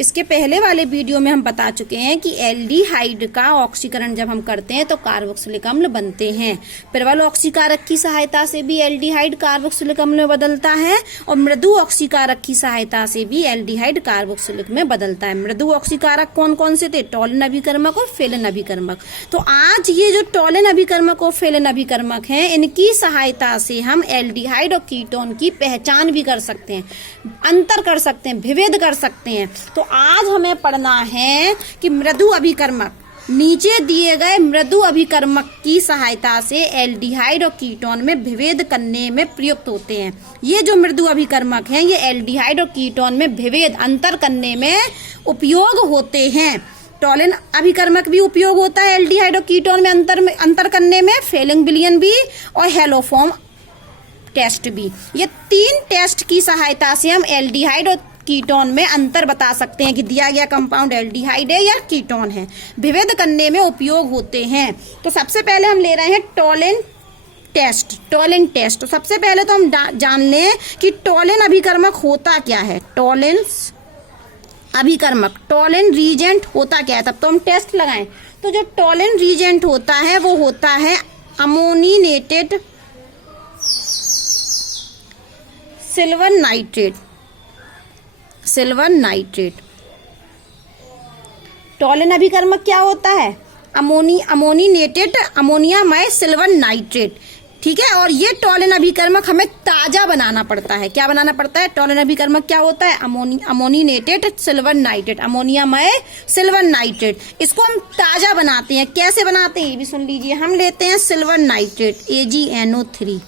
इसके पहले वाले वीडियो में हम बता चुके हैं कि एल्डिहाइड का ऑक्सीकरण जब हम करते हैं तो कार्बोक्सिलिक अम्ल बनते हैं। प्रबल ऑक्सीकारक की सहायता से भी एल्डिहाइड कार्बोक्सिलिक अम्ल में बदलता है और मृदु ऑक्सीकारक की सहायता से भी एल्डिहाइड कार्बोक्सिलिक में बदलता है। मृदु ऑक्सीकारक कौन कौन से थे? टॉलिन अभिकर्मक और फेलिन अभिकर्मक। तो आज ये जो टॉलिन अभिकर्मक और फेलिन अभिकर्मक हैं, इनकी सहायता से हम एल्डिहाइड और कीटोन की पहचान भी कर सकते हैं, अंतर कर सकते हैं, विभेद कर सकते हैं। तो आज हमें पढ़ना है कि मृदु अभिकर्मक, नीचे दिए गए मृदु अभिकर्मक की सहायता से एल्डिहाइड और कीटोन में विभेद करने में प्रयुक्त होते हैं। ये जो मृदु अभिकर्मक हैं, ये एल्डिहाइड और कीटोन में विभेद अंतर करने में उपयोग होते हैं। टॉलिन अभिकर्मक भी उपयोग होता है एल्डिहाइड और कीटोन में अंतर करने में, फेलिंग विलयन भी और हेलोफॉर्म टेस्ट भी। ये तीन टेस्ट की सहायता से हम एल्डिहाइड और कीटोन में अंतर बता सकते हैं कि दिया गया कंपाउंड एल्डिहाइड है या कीटोन है। विभेद करने में उपयोग होते हैं। तो सबसे पहले हम ले रहे हैं टॉलिन टेस्ट। टॉलिन टेस्ट, तो सबसे पहले तो हम जान लें कि टॉलिन अभिकर्मक होता क्या है। टॉलिन अभिकर्मक, टॉलिन रीजेंट होता क्या है, तब तो हम टेस्ट लगाएं। तो जो टॉलिन रीजेंट होता है वो होता है ammoniated silver nitrate. Silver nitrate Tollens अभिकर्मक क्या होता है? अमोनिनेटेड अमोनियामय सिल्वर नाइट्रेट। ठीक है, और ये टॉलिन अभिकर्मक हमें ताजा बनाना पड़ता है। क्या बनाना पड़ता है? टॉलिन अभिकर्मक क्या होता है? Ammoniated silver nitrate, अमोनियामय silver nitrate. इसको हम ताजा बनाते हैं। कैसे बनाते हैं ये भी सुन लीजिए। हम लेते हैं सिल्वर नाइट्रेट AgNO3,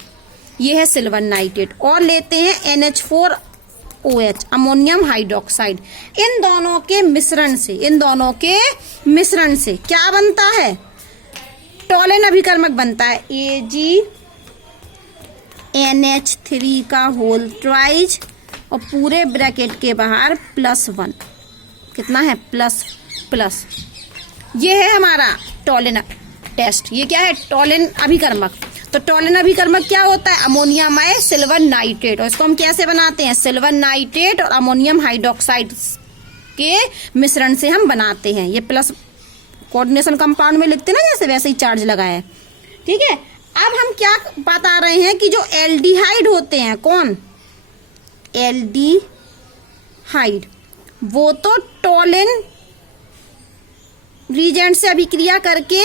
ये है सिल्वर नाइट्रेट, और लेते हैं NH4OH अमोनियम हाइड्रोक्साइड। इन दोनों के मिश्रण से क्या बनता है? टॉलिन अभिकर्मक बनता है AgNH3 का होल ट्वाइज और पूरे ब्रैकेट के बाहर +1। कितना है? प्लस। ये है हमारा टॉलिन टेस्ट। ये क्या है? टॉलिन अभिकर्मक। तो टॉलिन अभिकर्मक क्या होता है? अमोनियामय सिल्वर नाइट्रेट। और इसको हम कैसे बनाते हैं? सिल्वर नाइट्रेट और अमोनियम हाइड्रोक्साइड के मिश्रण से हम बनाते हैं। ये प्लस कोऑर्डिनेशन कंपाउंड में लिखते हैं ना, जैसे वैसे ही चार्ज लगाया है। ठीक है, अब हम क्या बता रहे हैं कि जो एल्डिहाइड होते हैं, कौन? एल्डिहाइड, वो तो टॉलिन रीजेंट से अभिक्रिया करके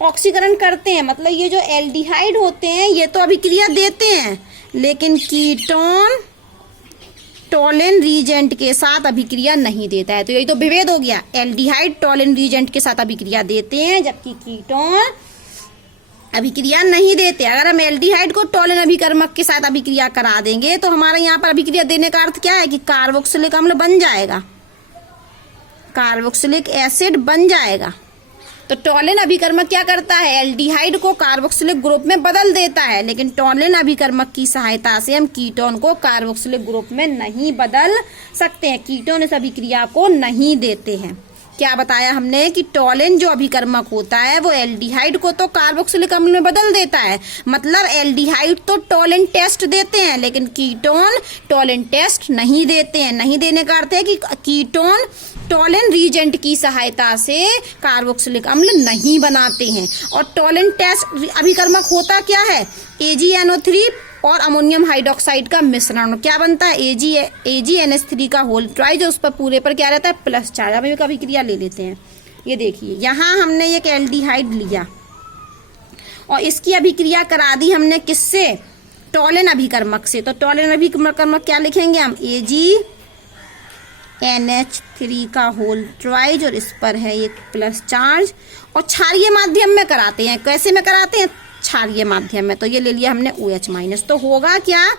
ऑक्सीकरण करते हैं। मतलब ये जो एल्डिहाइड होते हैं ये तो अभिक्रिया देते हैं, लेकिन कीटोन टॉलिन रीजेंट के साथ अभिक्रिया नहीं देता है। तो यही तो विभेद हो गया। एल्डिहाइड टॉलिन रीजेंट के साथ अभिक्रिया देते हैं, जबकि कीटोन अभिक्रिया नहीं देते। अगर हम एल्डिहाइड को टॉलिन अभिकर्मक के साथ अभिक्रिया करा देंगे तो हमारे यहाँ पर अभिक्रिया देने का अर्थ क्या है कि कार्बोक्सिलिक अम्ल बन जाएगा, कार्बोक्सिलिक एसिड बन जाएगा। तो टॉलिन अभिकर्मक क्या करता है? एल्डिहाइड को कार्बोक्सिलिक ग्रुप में बदल देता है, लेकिन टॉलिन अभिकर्मक की सहायता से हम कीटोन को कार्बोक्सिलिक ग्रुप में नहीं बदल सकते हैं। कीटोन इस अभिक्रिया को नहीं देते हैं। क्या बताया हमने कि टॉलिन जो अभिकर्मक होता है वो एल्डिहाइड को तो कार्बोक्सिलिक अम्ल में बदल देता है। मतलब एल्डिहाइड तो टॉलिन टेस्ट देते हैं, लेकिन कीटोन टॉलिन टेस्ट नहीं देते हैं। नहीं देने का अर्थ है कि कीटोन टॉलिन रीजेंट की सहायता से कार्बोक्सिलिक अम्ल नहीं बनाते हैं। और टॉलिन टेस्ट अभिकर्मक होता क्या है? AgNO3 और अमोनियम हाइड्रोक्साइड का मिश्रण। क्या बनता है? AgNH3 का होल ट्वाइज, उस पर पूरे पर क्या रहता है? Plus charge. अब एक अभिक्रिया ले लेते हैं। ये देखिए, यहाँ हमने एक एल्डिहाइड लिया और इसकी अभिक्रिया करा दी हमने किससे? टॉलिन अभिकर्मक से। तो टॉलिन अभिकर्मक क्या लिखेंगे हम? AgNH3 का होल ट्वाइज, और इस पर है एक प्लस चार्ज, और क्षारीय माध्यम में कराते हैं। कैसे में कराते हैं? क्षारीय माध्यम में। तो ये ले लिया हमने OH-। तो होगा क्या?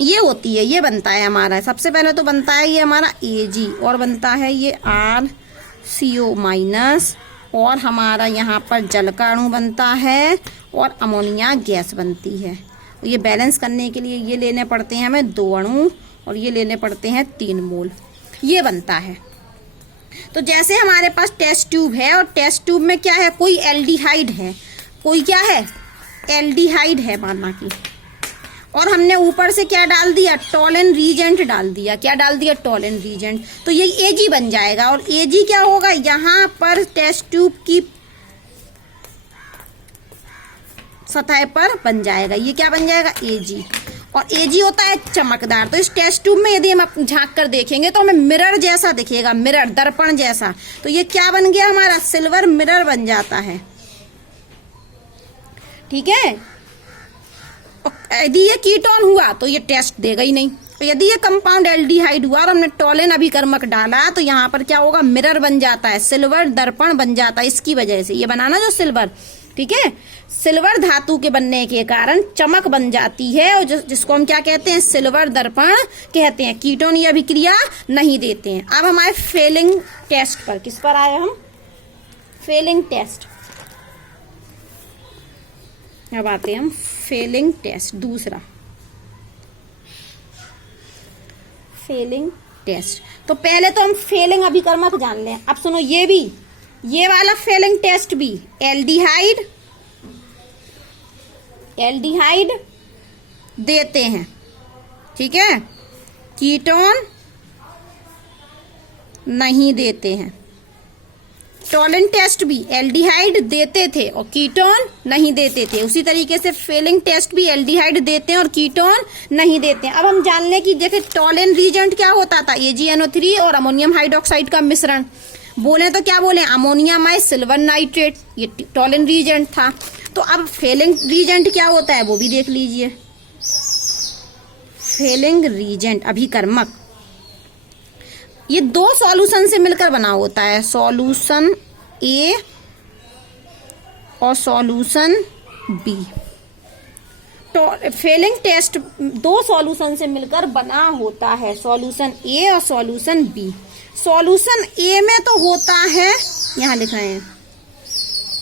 ये होती है, ये बनता है हमारा, सबसे पहले तो बनता है ये हमारा Ag, और बनता है ये RCO-, और हमारा यहाँ पर जल का अणु बनता है और अमोनिया गैस बनती है। ये बैलेंस करने के लिए ये लेने पड़ते हैं हमें 2 अणु, और ये लेने पड़ते हैं 3 मोल। ये बनता है। तो जैसे हमारे पास टेस्ट ट्यूब है, और टेस्ट ट्यूब में क्या है? कोई एल्डिहाइड है, कोई क्या है? एल्डिहाइड है माना कि, और हमने ऊपर से क्या डाल दिया, टॉलन रीजेंट डाल दिया। क्या डाल दिया, टॉलन रीजेंट। तो ये Ag बन जाएगा। और Ag क्या होगा, यहाँ पर टेस्ट ट्यूब की सतह पर बन जाएगा। ये क्या बन जाएगा, Ag। और Ag होता है चमकदार। तो इस टेस्ट ट्यूब में यदि हम झांक कर देखेंगे तो हमें मिरर जैसा दिखेगा, मिरर, दर्पण जैसा। तो ये क्या बन गया हमारा, सिल्वर मिरर बन जाता है। ठीक है। यदि ये कीटोन हुआ तो ये टेस्ट देगा ही नहीं। तो यदि ये कंपाउंड एल्डिहाइड हुआ और हमने टॉलन अभिकर्मक डाला तो यहाँ पर क्या होगा, मिरर बन जाता है, सिल्वर दर्पण बन जाता है। इसकी वजह से ये बनाना जो सिल्वर, ठीक है, सिल्वर धातु के बनने के कारण चमक बन जाती है और जिसको हम क्या कहते हैं, सिल्वर दर्पण कहते हैं। कीटोन ये अभिक्रिया नहीं देते हैं। अब हम आए फेलिंग टेस्ट पर। किस पर आए हम, फेलिंग टेस्ट। अब आते हैं हम फेलिंग टेस्ट, दूसरा फेलिंग टेस्ट। तो पहले तो हम फेलिंग अभिकर्मक जान लें। अब सुनो, ये भी, ये वाला फेलिंग टेस्ट भी एल्डिहाइड देते हैं, ठीक है, कीटोन नहीं देते हैं। टॉलन टेस्ट भी एल्डिहाइड देते थे और कीटोन नहीं देते थे। उसी तरीके से फेलिंग टेस्ट भी एल्डिहाइड देते हैं और कीटोन नहीं देते हैं। अब हम जान लें कि देखिए टॉलन रीजेंट क्या होता था, AgNO3 और अमोनियम हाइड्रोक्साइड का मिश्रण। बोले तो क्या बोले, अमोनिया माइ सिल्वर नाइट्रेट, ये टॉलन रीजेंट था। तो अब फेलिंग रीजेंट क्या होता है वो भी देख लीजिए। फेलिंग रीजेंट अभिकर्मक, ये दो सॉल्यूशन से मिलकर बना होता है, सॉल्यूशन ए और सॉल्यूशन बी। तो फेलिंग टेस्ट दो सॉल्यूशन से मिलकर बना होता है, सॉल्यूशन ए और सॉल्यूशन बी। सॉल्यूशन ए में तो होता है, यहाँ लिखा है,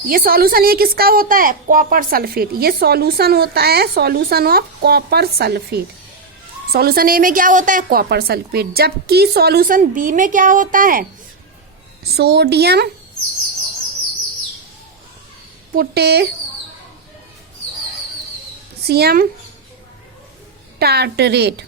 ये सॉल्यूशन ये किसका होता है, कॉपर सल्फेट। ये सॉल्यूशन होता है solution of copper sulphate. Solution A में क्या होता है, कॉपर सल्फेट। जबकि सॉल्यूशन बी में क्या होता है, सोडियम पोटेशियम टार्टरेट।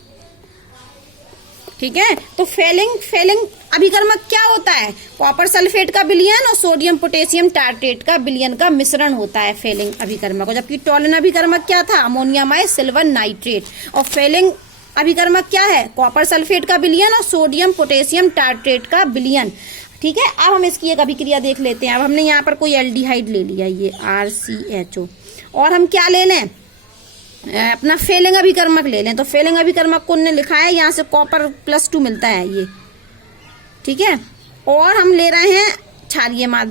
ठीक है। तो फेलिंग अभिकर्मक क्या होता है, कॉपर सल्फेट का विलयन और सोडियम पोटेशियम टार्ट्रेट का विलयन का मिश्रण होता है फेलिंग अभिकर्मक। जबकि टॉलन अभिकर्मक क्या था, अमोनिया माइ सिल्वर नाइट्रेट। और फेलिंग अभिकर्मक क्या है, कॉपर सल्फेट का विलयन और सोडियम पोटेशियम टार्ट्रेट का विलयन। ठीक है। अब हम इसकी एक अभिक्रिया देख लेते हैं। अब हमने यहाँ पर कोई एल्डिहाइड ले लिया, ये RCHO, और हम क्या ले लें, अपना फेलिंग अभिकर्मक ले लें। तो फेलिंग अभिकर्मक को उन्होंने लिखा है, यहाँ से कॉपर +2 मिलता है ये, ठीक है। और हम ले रहे हैं क्षारीय माध्यम।